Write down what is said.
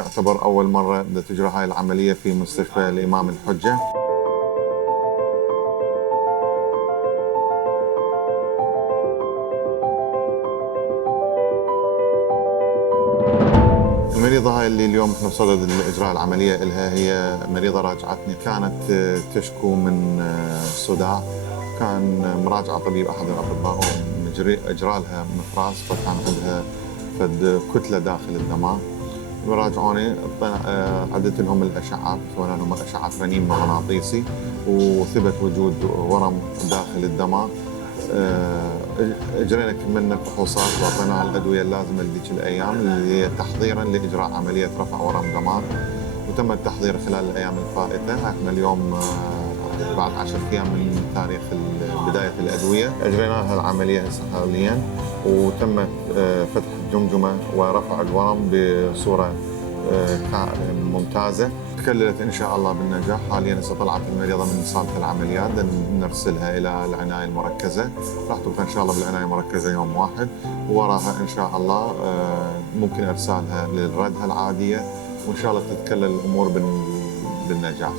يعتبر أول مرة تجرى هاي العملية في مستشفى الإمام الحجة. المريضة هاي اللي اليوم احنا بصدد إجراء العملية لها هي مريضة راجعتني، كانت تشكو من صداع. كان مراجعة طبيب أحد الأطباء وإجراء لها مفراس، فكان عندها كتلة داخل الدماغ. راجعوني عدت لهم الاشعات، سوينا لهم اشعه رنين مغناطيسي وثبت وجود ورم داخل الدماغ. اجرينا كملنا الفحوصات واعطيناها الادويه اللازمه لذيك الايام اللي هي تحضيرا لاجراء عمليه رفع ورم دماغ، وتم التحضير خلال الايام الفائته. احنا اليوم بعد 10 ايام من تاريخ بدايه الادويه اجرينا لها العمليه هسه حاليا، وتم فتح الجمجمه ورفع الورم بصوره ممتازه. تكللت ان شاء الله بالنجاح. حاليا هسه طلعت المريضه من صاله العمليات، نرسلها الى العنايه المركزه. راح تبقى ان شاء الله بالعنايه المركزه يوم واحد، ووراها ان شاء الله ممكن ارسالها للردها العاديه، وان شاء الله تتكلل الامور بالنجاح.